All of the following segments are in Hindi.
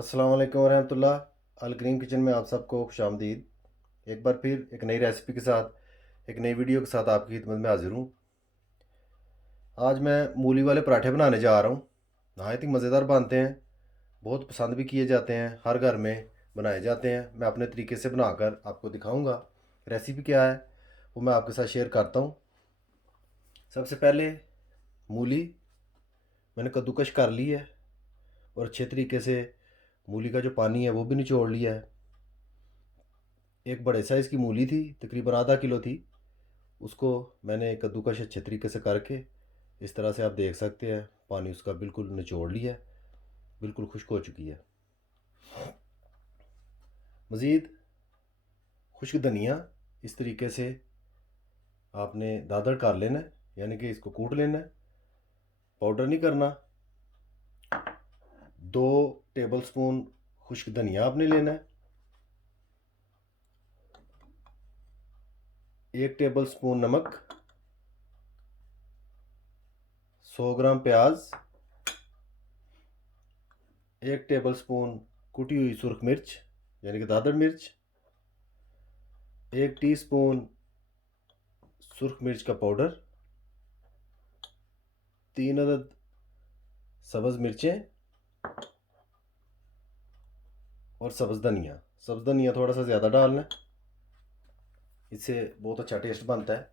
अस्सलाम वालेकुम वरहमतुल्लाह। अल करीम किचन में आप सबको खुशामदीद। एक बार फिर एक नई रेसिपी के साथ, एक नई वीडियो के साथ आपकी खिदमत में हाजिर हूँ। आज मैं मूली वाले पराठे बनाने जा रहा हूँ। नहायत ही मज़ेदार बनते हैं, बहुत पसंद भी किए जाते हैं, हर घर में बनाए जाते हैं। मैं अपने तरीके से बनाकर आपको दिखाऊंगा। रेसिपी क्या है वो मैं आपके साथ शेयर करता हूँ। सबसे पहले मूली मैंने कद्दूकश कर ली है और अच्छे तरीके से मूली का जो पानी है वो भी निचोड़ लिया है। एक बड़े साइज़ की मूली थी, तकरीबन आधा किलो थी। उसको मैंने कद्दूकश अच्छे तरीके से करके इस तरह से आप देख सकते हैं पानी उसका बिल्कुल निचोड़ लिया है, बिल्कुल खुश्क हो चुकी है। मज़ीद खुश्क धनिया इस तरीके से आपने दादड़ कर लेना है, यानी कि इसको कूट लेना है, पाउडर नहीं करना। 2 टेबल स्पून खुश्क धनिया आपने लेना है, 1 टेबल स्पून नमक, 100 ग्राम प्याज, 1 टेबल स्पून कुटी हुई सुरख मिर्च यानी कि दादड़ मिर्च, 1 टीस्पून सुरख मिर्च का पाउडर, 3 अदद सब्ज़ मिर्चें और सब्ज़ धनिया। सब्ज़ धनिया थोड़ा सा ज़्यादा डालना है, इससे बहुत अच्छा टेस्ट बनता है।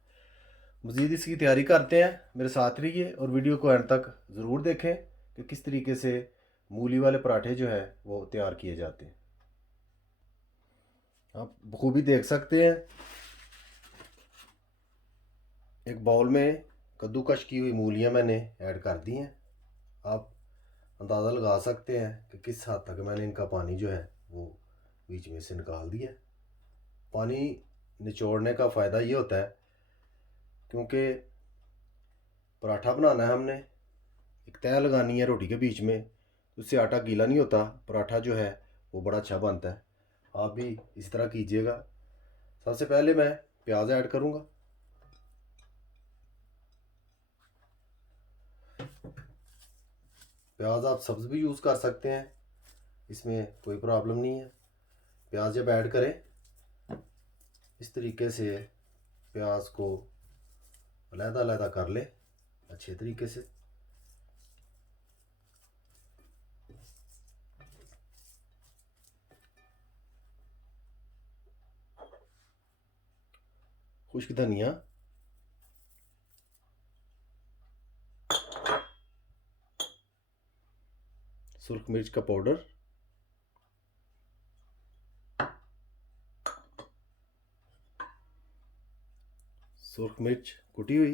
मज़ीद इसकी तैयारी करते हैं, मेरे साथ रहिए और वीडियो को एंड तक ज़रूर देखें कि किस तरीके से मूली वाले पराठे जो है वो तैयार किए जाते हैं। आप बखूबी देख सकते हैं, एक बाउल में कद्दूकश की हुई मूलियाँ मैंने ऐड कर दी हैं। आप अंदाज़ा लगा सकते हैं कि किस हद तक मैंने इनका पानी जो है वो बीच में से निकाल दिया। पानी निचोड़ने का फ़ायदा ये होता है क्योंकि पराठा बनाना है हमने, एक तह लगानी है रोटी के बीच में, उससे आटा गीला नहीं होता, पराठा जो है वो बड़ा अच्छा बनता है। आप भी इस तरह कीजिएगा। सबसे पहले मैं प्याज ऐड करूँगा। प्याज आप सब्ज़ भी यूज़ कर सकते हैं, इसमें कोई प्रॉब्लम नहीं है। प्याज जब ऐड करें इस तरीके से प्याज को अलहदा-अलहदा कर लें अच्छे तरीके से। खुश्क धनिया, सुरख मिर्च का पाउडर, सुरख मिर्च कुटी हुई,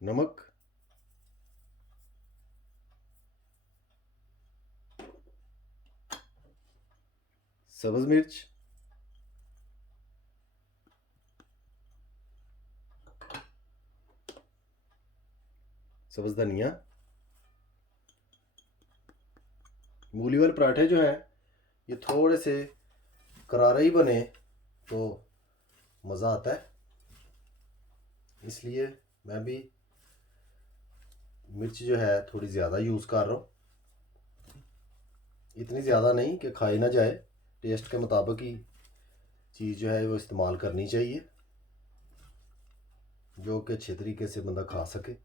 नमक, सब्ज़ मिर्च, सब्ज़ धनिया। मूली वाले पराठे जो हैं ये थोड़े से करारे ही बने तो मज़ा आता है, इसलिए मैं भी मिर्च जो है थोड़ी ज़्यादा यूज़ कर रहा हूँ। इतनी ज़्यादा नहीं कि खाई ना जाए, टेस्ट के मुताबिक ही चीज़ जो है वो इस्तेमाल करनी चाहिए, जो कि अच्छे तरीके से बंदा खा सके।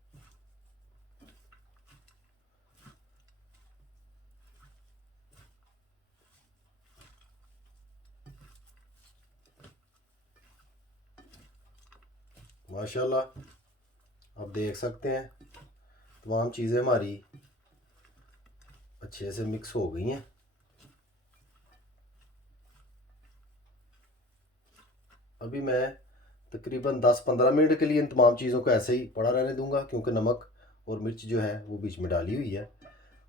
माशाल्लाह आप देख सकते हैं तमाम चीज़ें हमारी अच्छे से मिक्स हो गई हैं। अभी मैं तकरीबन 10-15 मिनट के लिए इन तमाम चीज़ों को ऐसे ही पड़ा रहने दूंगा, क्योंकि नमक और मिर्च जो है वो बीच में डाली हुई है।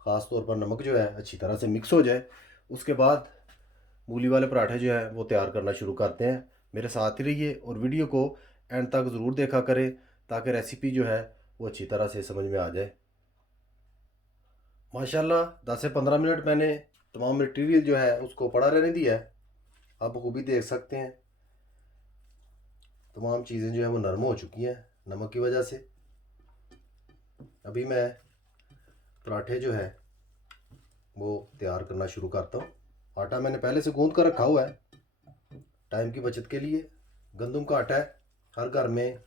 ख़ास तौर पर नमक जो है अच्छी तरह से मिक्स हो जाए, उसके बाद मूली वाले पराठे जो है वो तैयार करना शुरू करते हैं। मेरे साथ ही रहिए और वीडियो को एंड तक ज़रूर देखा करें ताकि रेसिपी जो है वो अच्छी तरह से समझ में आ जाए। माशाल्लाह 10 से 15 मिनट मैंने तमाम मटेरियल जो है उसको पड़ा रहने दिया है। आप बखूबी देख सकते हैं तमाम चीज़ें जो है वो नरम हो चुकी हैं नमक की वजह से। अभी मैं पराठे जो है वो तैयार करना शुरू करता हूँ। आटा मैंने पहले से गूंद कर रखा हुआ है टाइम की बचत के लिए। गंदम का आटा है, हर घर में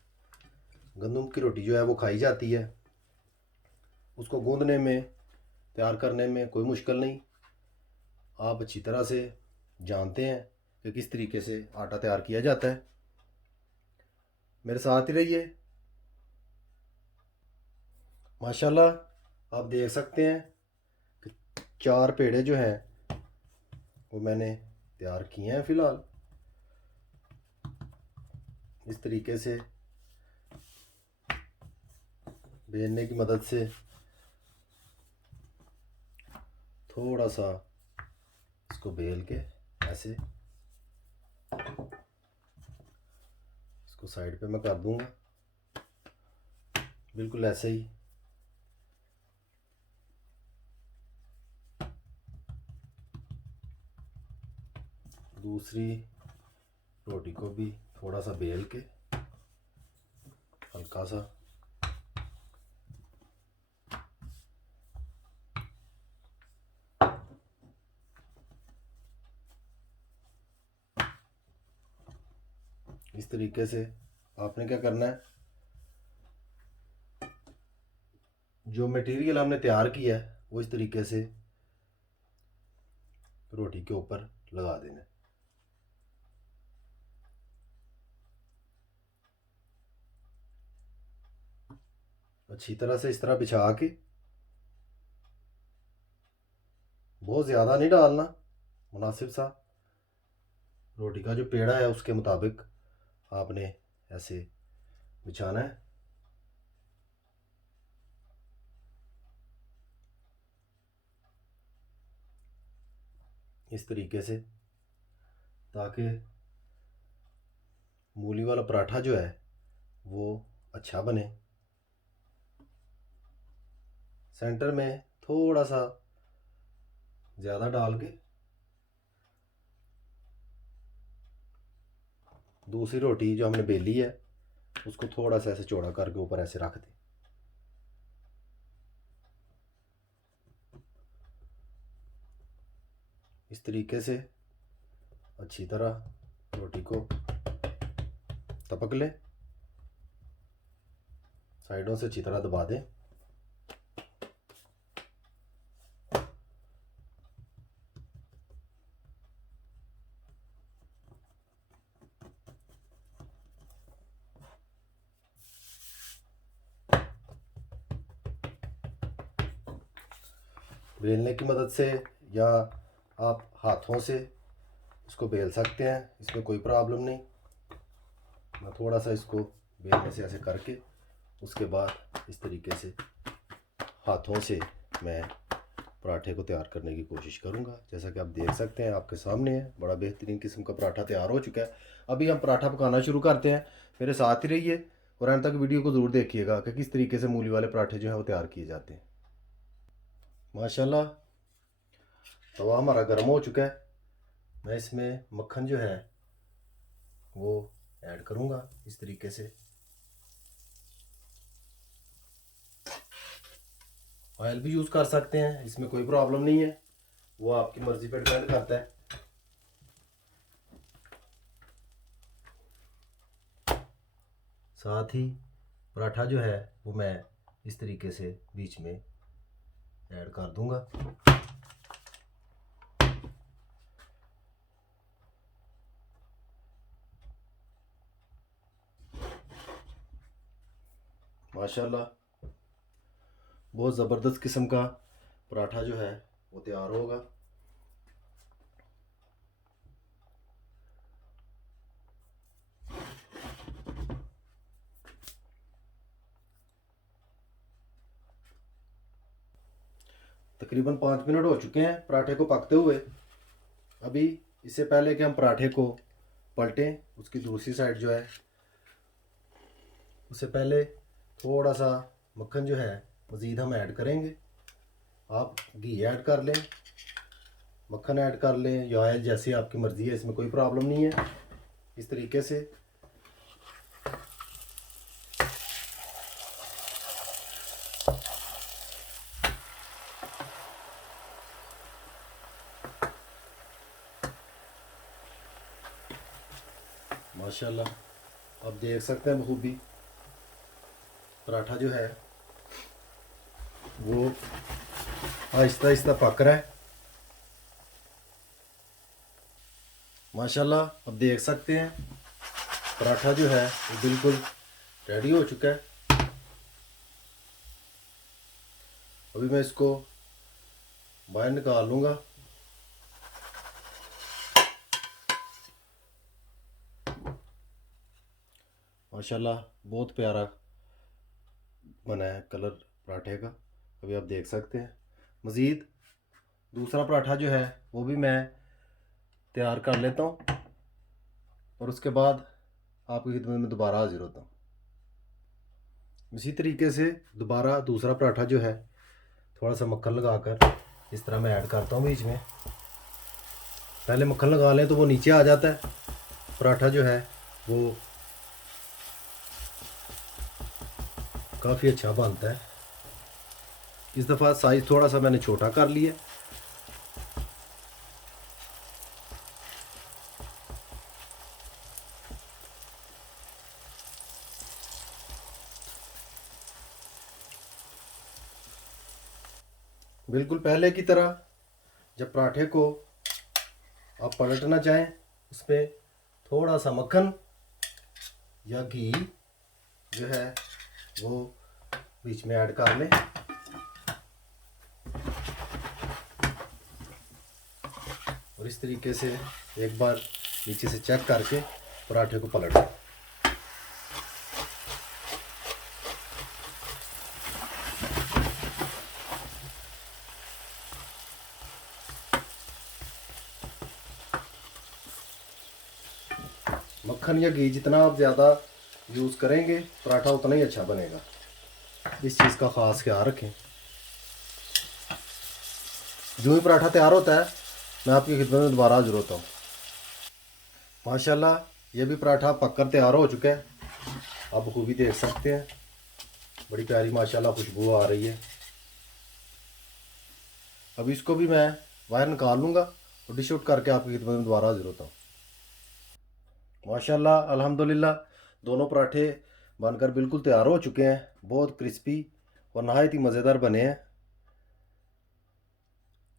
गंदम की रोटी जो है वो खाई जाती है। उसको गूंदने में, तैयार करने में कोई मुश्किल नहीं। आप अच्छी तरह से जानते हैं कि किस तरीके से आटा तैयार किया जाता है। मेरे साथ ही रहिए। माशाल्लाह आप देख सकते हैं कि 4 पेड़े जो हैं वो मैंने तैयार किए हैं। फ़िलहाल इस तरीके से बेलने की मदद से थोड़ा सा इसको बेल के ऐसे इसको साइड पे मैं कर दूंगा, बिल्कुल ऐसे ही। दूसरी रोटी को भी थोड़ा सा बेल के हल्का सा इस तरीके से आपने क्या करना है, जो मटेरियल हमने तैयार किया है वो इस तरीके से रोटी के ऊपर लगा देना है। अच्छी तरह से इस तरह बिछा के, बहुत ज़्यादा नहीं डालना, मुनासिब सा रोटी का जो पेड़ा है उसके मुताबिक आपने ऐसे बिछाना है। इस तरीके से, ताकि मूली वाला पराठा जो है वो अच्छा बने। सेंटर में थोड़ा सा ज़्यादा डाल के दूसरी रोटी जो हमने बेली है उसको थोड़ा सा ऐसे चौड़ा करके ऊपर ऐसे रख दें। इस तरीके से अच्छी तरह रोटी को तपक लें, साइडों से अच्छी तरह दबा दें। बेलने की मदद से या आप हाथों से इसको बेल सकते हैं, इसमें कोई प्रॉब्लम नहीं। मैं थोड़ा सा इसको बेलने से ऐसे करके उसके बाद इस तरीके से हाथों से मैं पराठे को तैयार करने की कोशिश करूंगा। जैसा कि आप देख सकते हैं आपके सामने है, बड़ा बेहतरीन किस्म का पराठा तैयार हो चुका है। अभी हम पराठा पकाना शुरू करते हैं। मेरे साथ ही रहिए और अंत तक वीडियो को ज़रूर देखिएगा कि किस तरीके से मूली वाले पराठे जो है वो तैयार किए जाते हैं। माशाल्लाह तवा हमारा गर्म हो चुका है। मैं इसमें मक्खन जो है वो ऐड करूंगा इस तरीके से। ऑयल भी यूज़ कर सकते हैं, इसमें कोई प्रॉब्लम नहीं है, वो आपकी मर्ज़ी पर डिपेंड करता है। साथ ही पराठा जो है वो मैं इस तरीके से बीच में ऐड कर दूंगा। माशाल्लाह बहुत ज़बरदस्त किस्म का पराठा जो है वो तैयार होगा। तकरीबन 5 मिनट हो चुके हैं पराठे को पकते हुए। अभी इससे पहले कि हम पराठे को पलटें, उसकी दूसरी साइड जो है उससे पहले थोड़ा सा मक्खन जो है मज़ीद हम ऐड करेंगे। आप घी ऐड कर लें, मक्खन ऐड कर लें या ऑयल, जैसे आपकी मर्ज़ी है, इसमें कोई प्रॉब्लम नहीं है। इस तरीके से माशाल्लाह आप देख सकते हैं बखूबी पराठा जो है वो आहिस्ता आहिस्ता पक रहा है। माशाल्लाह आप देख सकते हैं पराठा जो है वो बिल्कुल रेडी हो चुका है। अभी मैं इसको बाहर निकाल लूँगा। माशाल्लाह बहुत प्यारा बना है कलर पराठे का, अभी आप देख सकते हैं। मज़ीद दूसरा पराठा जो है वो भी मैं तैयार कर लेता हूँ और उसके बाद आपकी खिदमत में दोबारा हाजिर होता हूँ। इसी तरीके से दोबारा दूसरा पराठा जो है थोड़ा सा मक्खन लगाकर इस तरह मैं ऐड करता हूँ बीच में। पहले मक्खन लगा लें तो वो नीचे आ जाता है, पराठा जो है वो काफ़ी अच्छा बनता है। इस दफ़ा साइज़ थोड़ा सा मैंने छोटा कर लिया। बिल्कुल पहले की तरह जब पराठे को आप पलटना चाहें उसमें थोड़ा सा मक्खन या घी जो है वो बीच में ऐड कर लें। और इस तरीके से एक बार नीचे से चेक करके पराठे को पलट लें। मक्खन या घी जितना आप ज़्यादा यूज़ करेंगे पराठा उतना ही अच्छा बनेगा, इस चीज़ का ख़ास ख्याल रखें। जो ही पराठा तैयार होता है मैं आपकी खिदमत में दोबारा हाजिर होता हूँ। माशाल्लाह ये भी पराठा पककर तैयार हो चुका है, आप बखूबी देख सकते हैं। बड़ी प्यारी माशाल्लाह खुशबू आ रही है। अब इसको भी मैं बाहर निकाल लूँगा और डिश आउट करके आपकी खिदमत में दोबारा हाजिर होता हूँ। माशाल्लाह अल्हम्दुलिल्लाह दोनों पराठे बनकर बिल्कुल तैयार हो चुके हैं। बहुत क्रिस्पी और नहायत ही मज़ेदार बने हैं।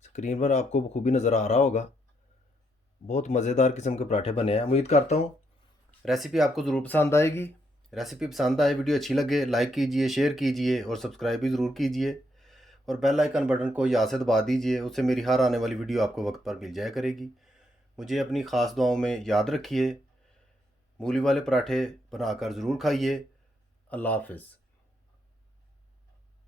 स्क्रीन पर आपको बखूबी नज़र आ रहा होगा, बहुत मज़ेदार किस्म के पराठे बने हैं। उम्मीद करता हूँ रेसिपी आपको ज़रूर पसंद आएगी। रेसिपी पसंद आए, वीडियो अच्छी लगे, लाइक कीजिए, शेयर कीजिए और सब्सक्राइब भी ज़रूर कीजिए। और बेल आइकन बटन को यहाँ से दबा दीजिए, उससे मेरी हर आने वाली वीडियो आपको वक्त पर मिल जाया करेगी। मुझे अपनी ख़ास दुआओं में याद रखिए। मूली वाले पराठे बनाकर ज़रूर खाइए। अल्लाह हाफ़िज़।